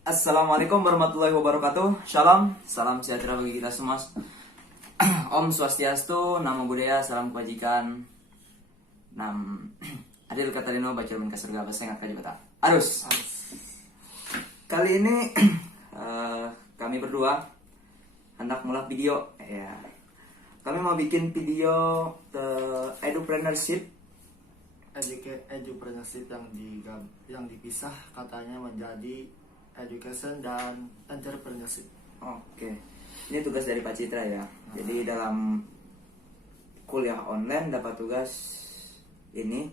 Assalamualaikum warahmatullahi wabarakatuh. Shalom, salam sejahtera bagi kita semua. Om Swastiastu, Namo Buddhaya, salam kebajikan. Nam Adil Katarino, baca min kasurga basengat kajibata. Arus. Kali ini kami berdua hendak mulai video. Ya. Kami mau bikin video edupreneurship. Edupreneurship yang dipisah katanya menjadi education dan entrepreneurship. Oke. Ini tugas dari Pak Citra ya. Jadi dalam kuliah online dapat tugas ini,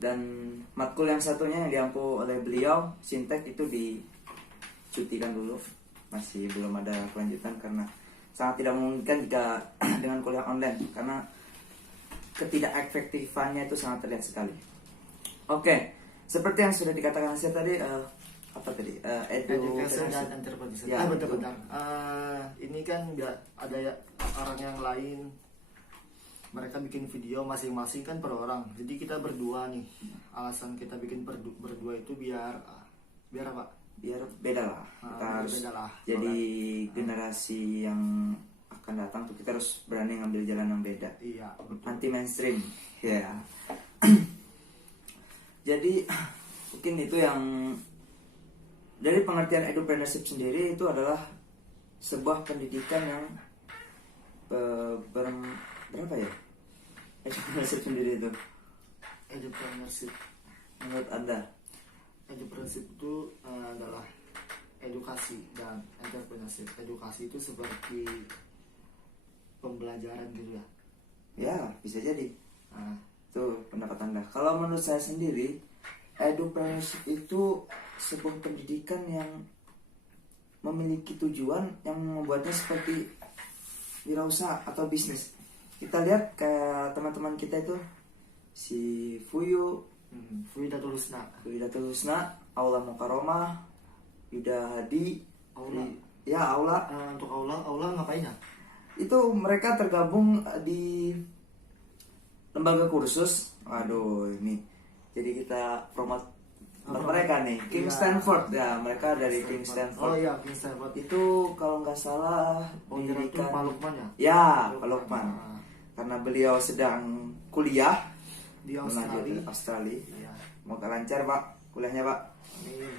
dan matkul yang satunya yang diampu oleh beliau, Sintek, itu dicutikan dulu. Masih belum ada kelanjutan karena sangat tidak memungkinkan jika dengan kuliah online, karena ketidakefektifannya itu sangat terlihat sekali. Oke, seperti yang sudah dikatakan saya tadi, Education dan entrepreneurship. Ya, Bentar. Ini kan nggak ada orang yang lain. Mereka bikin video masing-masing kan per orang. Jadi kita berdua nih. Alasan kita bikin berdua itu biar apa? Biar beda lah. Kita harus beda lah. jadi generasi yang akan datang tuh, kita harus berani ngambil jalan yang beda. Iya, betul. Anti mainstream. Ya. Jadi mungkin itu yang dari pengertian edupreneurship sendiri, itu adalah sebuah pendidikan yang berapa ya? Edupreneurship sendiri itu Edupreneurship. menurut Anda? Edupreneurship itu adalah edukasi, dan entrepreneurship. Edukasi itu seperti pembelajaran gitu ya. Ya, bisa jadi. Nah, Tuh pendapat Anda. Kalau menurut saya sendiri, edupreneurship itu sebuah pendidikan yang memiliki tujuan yang membuatnya seperti wirausaha atau bisnis. Kita lihat kayak teman-teman kita itu, si Fuyu, Widatul Husna. Widatul Husna, Aula Mukaromah, Yuda Hadi, Aula. ya Aula. Untuk aula ngapain ya? Itu mereka tergabung di lembaga kursus. Waduh, ini jadi kita promote mereka nih, King Iya. Stanford ya, mereka dari King Stanford. Oh iya, King Stanford. Itu kalau nggak salah Founder itu Pak Lukman ya? Ya, Pak Lukman. Ah, Karena beliau sedang kuliah di melanjut Australia. ke Australia. Iya. Moga lancar Pak kuliahnya Pak. Amin.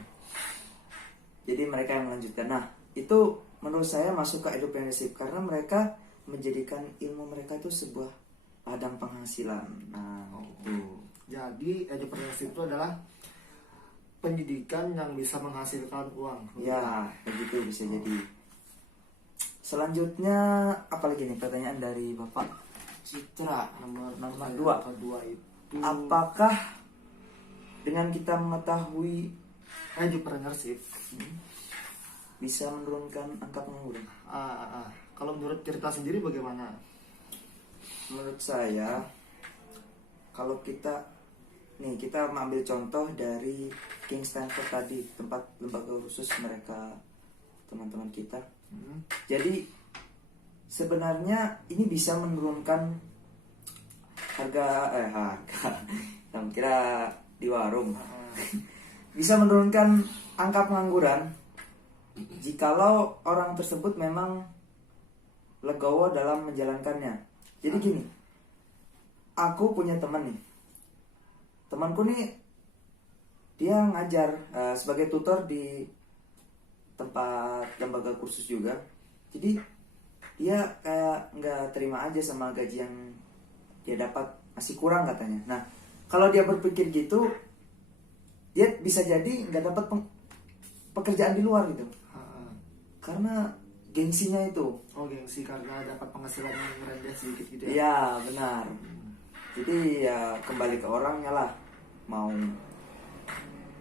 Jadi mereka yang melanjutkan. Nah, itu menurut saya masuk ke edupreneurship karena mereka menjadikan ilmu mereka itu sebuah ladang penghasilan. Nah, gitu. Jadi edupreneurship itu adalah pendidikan yang bisa menghasilkan uang. Ya, begitu bisa jadi. Selanjutnya apalagi nih pertanyaan dari Bapak Citra nomor 2. Kedua itu Apakah dengan kita mengetahui edupreneurship. bisa menurunkan angka pengangguran? Kalau menurut cerita sendiri bagaimana? Menurut saya, kalau kita mengambil contoh dari King Stanford tadi, tempat lembaga khusus mereka, teman-teman kita. Jadi sebenarnya ini bisa menurunkan harga yang kira di warung. Bisa menurunkan angka pengangguran jikalau orang tersebut memang legowo dalam menjalankannya. Jadi gini, aku punya teman nih. Temanku nih, dia ngajar sebagai tutor di tempat lembaga kursus juga. Jadi dia kayak nggak terima aja sama gaji yang dia dapat, masih kurang katanya. Nah, kalau dia berpikir gitu, dia bisa jadi nggak dapat pekerjaan di luar gitu, karena gengsinya itu. Oh, gengsi karena dapat penghasilan yang rendah sedikit gitu ya. Iya, benar. Jadi ya kembali ke orangnya lah, mau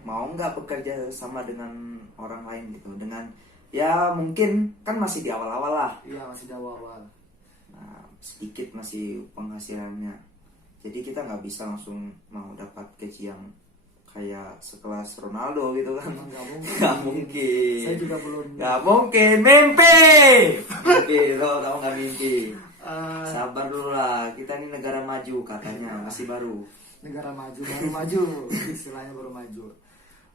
nggak bekerja sama dengan orang lain gitu, dengan ya mungkin kan masih di awal-awal lah. Iya, masih di awal-awal. Nah, sedikit masih penghasilannya, jadi kita nggak bisa langsung mau dapat gaji yang kayak sekelas Ronaldo gitu kan. Nggak mungkin. Nggak mungkin. Saya juga belum. Nggak mungkin, mimpi. Mimpi, tahu nggak mimpi. Sabar dulu lah, kita ini negara maju katanya, masih baru. Negara maju, baru maju. Istilahnya baru maju.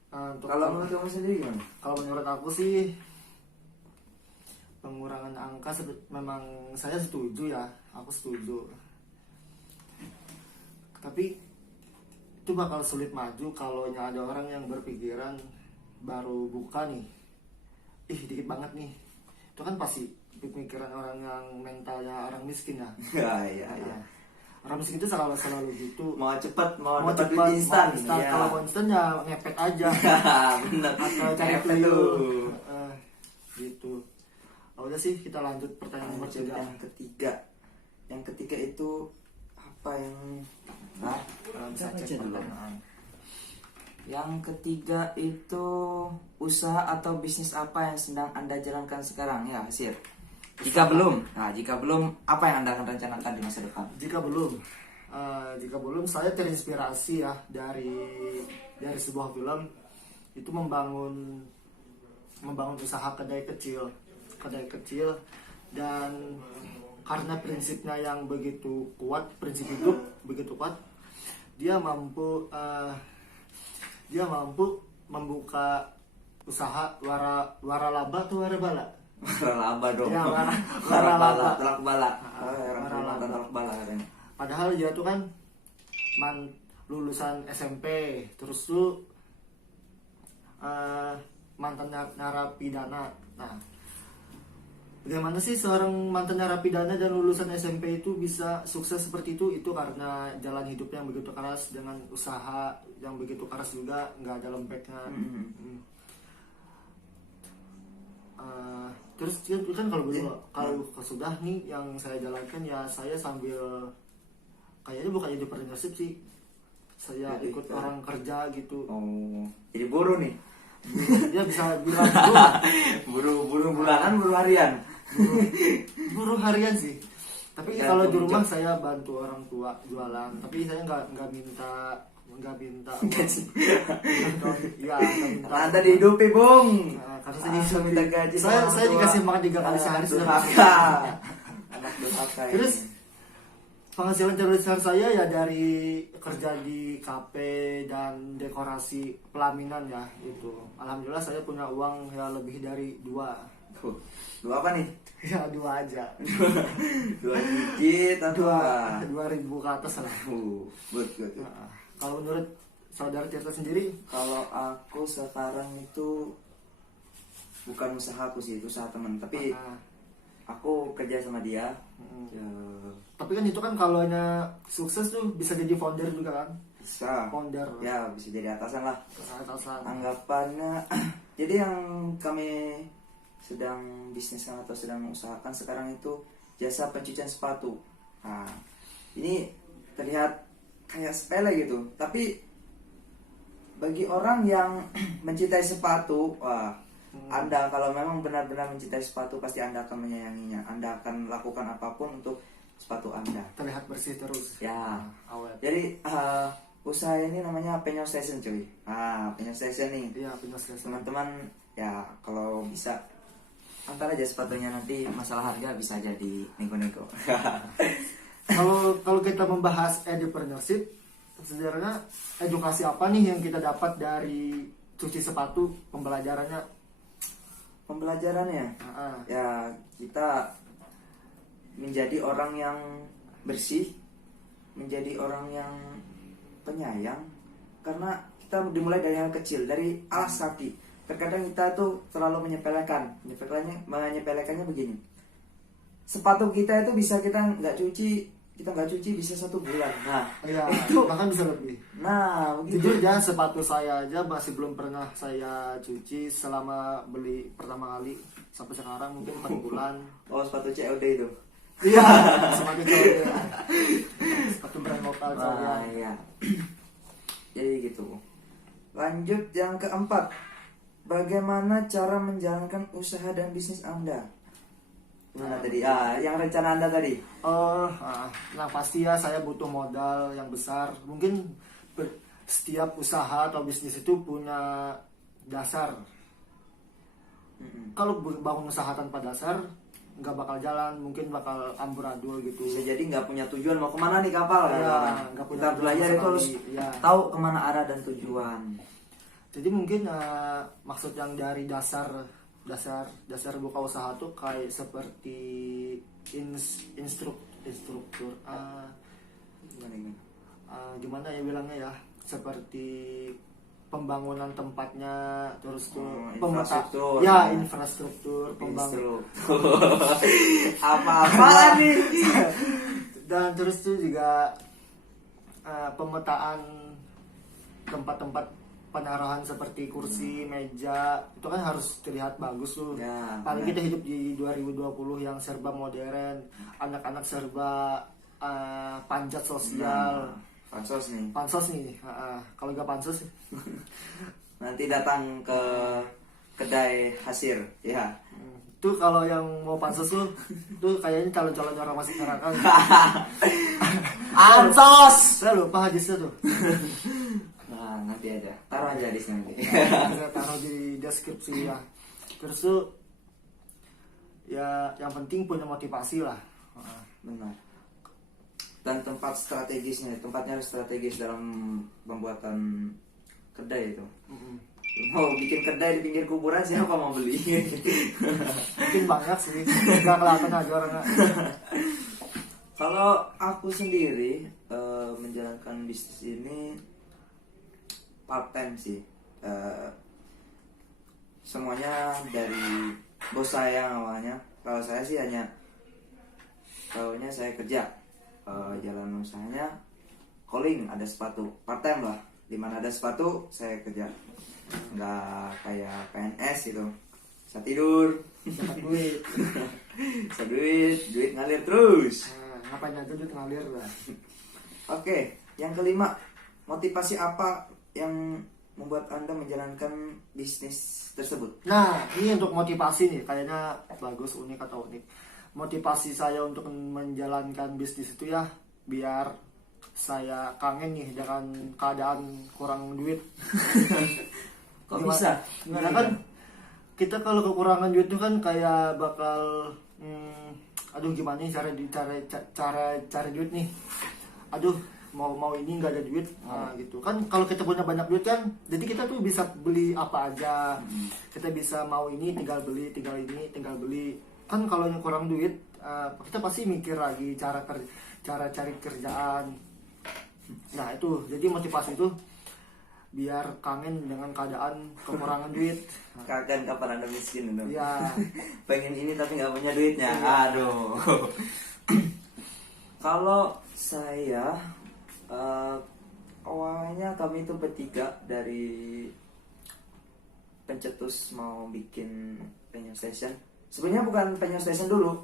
Untuk Kalau menurut kamu sendiri gimana? kalau menurut aku sih pengurangan angka memang saya setuju ya, aku setuju. Tapi itu bakal sulit maju kalau ada orang yang berpikiran baru buka nih, dikit banget nih. Itu kan pasti pemikiran orang yang mentalnya orang miskin ya. Iya. Nah, orang miskin itu selalu gitu. Mau cepat, mau Mau dapat cepat, duit instan. mau instan. Iya. Kalau mau instan ya ngepet aja. Bener. Atau cari Ngepet tuyul. tuh. Gitu. Udah sih, kita lanjut pertanyaan nomor 3. Yang ketiga itu apa yang Bisa Kita cek baca dulu. pertanyaan. Yang ketiga itu usaha atau bisnis apa yang sedang Anda jalankan sekarang ya, Sir? Jika belum, apa yang Anda akan rencanakan di masa depan? Jika belum, saya terinspirasi ya dari sebuah film itu membangun usaha kedai kecil, dan karena prinsipnya yang begitu kuat, prinsip hidup begitu kuat, dia mampu membuka usaha waralaba atau warabala. Waralaba dong. Ya, Waralaba, telak bala. Waralaba. Orang Kalimantan telak bala katanya. Padahal dia tuh kan lulusan SMP, terus tuh mantan narapidana. Nah, bagaimana sih seorang mantan narapidana dan lulusan SMP itu bisa sukses seperti itu? Itu karena jalan hidupnya yang begitu keras, dengan usaha yang begitu keras juga, nggak ada lembeknya. Terus kan kalau sudah nih yang saya jalankan ya, saya sambil kayaknya bukan jadi entrepreneurship sih, saya Jadi, ikut orang kerja gitu. Oh, jadi buruh nih. Dia bisa bilang Buruh bulanan, buruh harian. buruh harian sih. Tapi Ya, kalau di tanggung rumah jawab. saya bantu orang tua jualan, tapi saya nggak minta Gaji. ya nggak minta. Karena Anda dihidupi, Bung. Nah, karena Ah, minta gaji sama orang saya tua. dikasih makan 3 kali sehari sudah. Durhaka. Anak durhaka ini. Terus penghasilan terbesar saya ya dari kerja di kafe dan dekorasi pelaminan ya itu. Alhamdulillah saya punya uang ya lebih dari 2. Tuh, dua apa nih? Ya 2 aja. 2 digit atau apa? 2.000 ke atas lah. Good. Nah, kalau menurut saudara Tirta sendiri, Kalau aku sekarang itu bukan usahaku sih, itu usaha teman. Tapi nah, aku kerja sama dia. Ya, tapi kan itu kan kalau sukses tuh bisa jadi founder juga kan? bisa. Founder. Ya, bisa jadi atasan lah. Atasan. Anggapannya. Jadi yang kami sedang bisniskan atau sedang mengusahakan sekarang itu jasa pencucian sepatu. Nah, ini terlihat kayak sepele gitu, tapi bagi orang yang mencintai sepatu, wah, Anda kalau memang benar-benar mencintai sepatu pasti Anda akan menyayanginya. Anda akan lakukan apapun untuk sepatu Anda. Terlihat bersih terus. Ya. Awet. Jadi usaha ini namanya Penyo Station, cuy. Penyo Station nih. Iya, punya stress. Teman-teman ya kalau bisa antar aja sepatunya, nanti masalah harga bisa jadi nego-nego. Kalau kita membahas entrepreneurship, sebenarnya edukasi apa nih yang kita dapat dari cuci sepatu, pembelajarannya? Pembelajarannya ya, kita menjadi orang yang bersih, menjadi orang yang penyayang, karena kita dimulai dari hal kecil, dari alas kaki. Terkadang kita tuh terlalu menyepelekannya begini. Sepatu kita itu bisa kita nggak cuci bisa 1 bulan. Nah, Iya, itu bahkan bisa lebih. Nah, Jujur begitu. ya, sepatu saya aja masih belum pernah saya cuci selama beli pertama kali sampai sekarang, mungkin 4 bulan. Oh, sepatu COD itu. Iya, sepatu cowok. Sepatu brand lokal Wah, cowok. iya. Jadi gitu. Lanjut yang keempat. Bagaimana cara menjalankan usaha dan bisnis Anda? Gimana tadi? Yang rencana Anda tadi. Nah pasti ya, saya butuh modal yang besar. Mungkin setiap usaha atau bisnis itu punya dasar. Kalau bangun usaha tanpa dasar, nggak bakal jalan, mungkin bakal amburadul gitu. Bisa jadi nggak punya tujuan mau kemana nih kapal. Iya, kan? nggak punya Kita tujuan belajar sama itu harus sekali. Iya. tahu kemana arah dan tujuan. Jadi mungkin maksud yang dari dasar buka usaha tuh kayak seperti instruktur gimana ya bilangnya ya, seperti pembangunan tempatnya, terus tuh infrastruktur. Infrastruktur pembangunan Apa-apa nih. dan terus tuh juga pemetaan tempat-tempat penarahan seperti kursi, meja, itu kan harus terlihat bagus tuh. Ya, Apalagi kita hidup di 2020 yang serba modern, anak-anak serba panjat sosial. Pansos nih. Pansos nih, kalau gak pansos Nanti datang ke kedai hasir, ya. tuh kalau yang mau pansos tuh kayaknya calon-calon orang masuk neraka. Ansos. Saya lupa hadisnya tuh. Nah, nanti aja. Taruh aja di sini. Saya taruh di deskripsi ya. Terus tuh ya yang penting punya motivasi lah. Benar. Dan tempatnya harus strategis dalam pembuatan kedai itu. Mau bikin kedai di pinggir kuburan, siapa mau beli? Mungkin banyak sih, nggak kelihatan aja orangnya. Kalau aku sendiri menjalankan bisnis ini part time sih. Semuanya dari bos saya awalnya. Kalau saya sih hanya tahunya saya kerja, jalan usahanya calling, ada sepatu part time lah. Dimana ada sepatu saya kerja, nggak kayak PNS gitu. Saya tidur, Dapat duit. saya duit ngalir terus. Ngapain aja duit ngalir lah. Oke, yang kelima, motivasi apa yang membuat Anda menjalankan bisnis tersebut? Nah, ini untuk motivasi nih, kayaknya bagus, unik atau unik. Motivasi saya untuk menjalankan bisnis itu ya, biar saya kangen nih dengan keadaan kurang duit. Kok bisa? Gimana kan? Kita kalau kekurangan duit itu kan kayak bakal, aduh gimana nih cara duit nih. Aduh, mau ini nggak ada duit, gitu kan. Kalau kita punya banyak duit kan, jadi kita tuh bisa beli apa aja. Kita bisa mau ini tinggal beli, tinggal ini tinggal beli. Kan kalau yang kurang duit, kita pasti mikir lagi cara cari kerjaan. Nah itu, jadi motivasi itu biar kangen dengan keadaan kekurangan duit. Kangen kapan Anda miskin itu? Ya. Pengen ini tapi nggak punya duitnya. Iya. Aduh. Kalau saya awalnya kami itu bertiga dari pencetus mau bikin penyu station. Sebenarnya bukan penyu station dulu.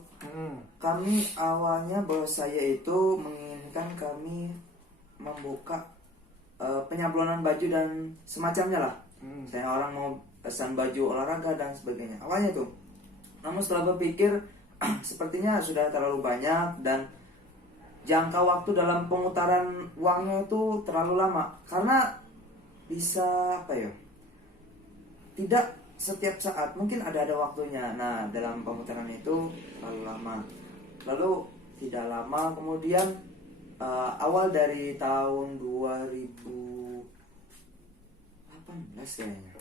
Kami awalnya bos saya itu menginginkan kami membuka penyablonan baju dan semacamnya lah. Saya orang mau pesan baju olahraga dan sebagainya. Awalnya tuh. Namun setelah berpikir sepertinya sudah terlalu banyak dan jangka waktu dalam pemutaran uangnya itu terlalu lama. Karena bisa apa ya? Tidak setiap saat, mungkin ada waktunya. Nah, dalam pemutaran itu terlalu lama. Lalu tidak lama kemudian awal dari tahun 2018 kayaknya.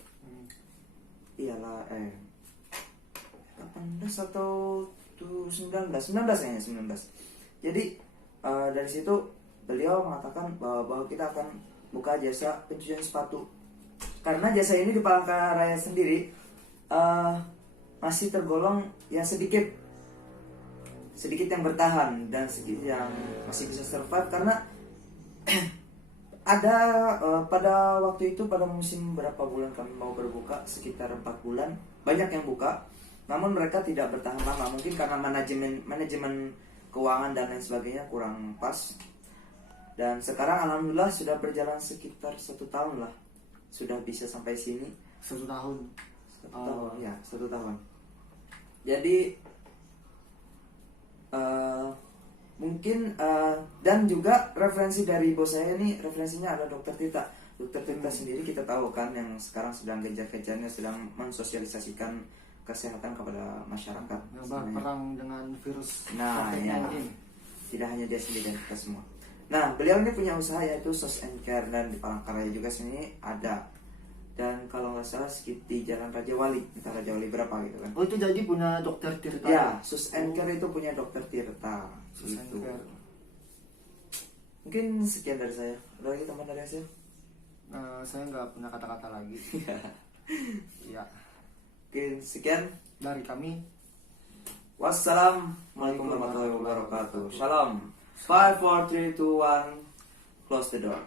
Iyalah 18 atau 19 kayaknya 19. Jadi dari situ beliau mengatakan bahwa kita akan buka jasa pencucian sepatu. Karena jasa ini di Palangkaraya sendiri masih tergolong yang sedikit yang bertahan dan sedikit yang masih bisa survive karena ada pada waktu itu pada musim berapa bulan kami mau berbuka, sekitar 4 bulan banyak yang buka, namun mereka tidak bertahan lama, mungkin karena manajemen keuangan dan lain sebagainya kurang pas. Dan sekarang alhamdulillah sudah berjalan sekitar 1 tahun lah, sudah bisa sampai sini. 1 tahun. 1 tahun ya, 1 tahun. Jadi mungkin dan juga referensi dari bos saya ini, referensinya ada Dokter Tirta. Dokter Tirta sendiri kita tahu kan yang sekarang sedang gencar-gencarnya sedang mensosialisasikan kesehatan kepada masyarakat. Perang dengan virus Nah, COVID-19. ya. Tidak hanya dia sendiri dan kita semua. Nah, beliau ini punya usaha yaitu Sos and Care dan di Palangkaraya juga sini ada. dan kalau nggak salah di Jalan Raja Wali, entah Raja Wali berapa gitu kan. Oh itu jadi punya dokter Tirta. Ya, Sus Anchor itu punya Dokter Tirta. Sus Gitu. Anchor. Mungkin sekian dari saya. Ada lagi teman dari saya? Saya nggak punya kata-kata lagi. Ya. Mungkin sekian. Dari kami. Wassalamualaikum warahmatullahi wabarakatuh. Shalom. 5, 4, 3, 2, 1. Close the door.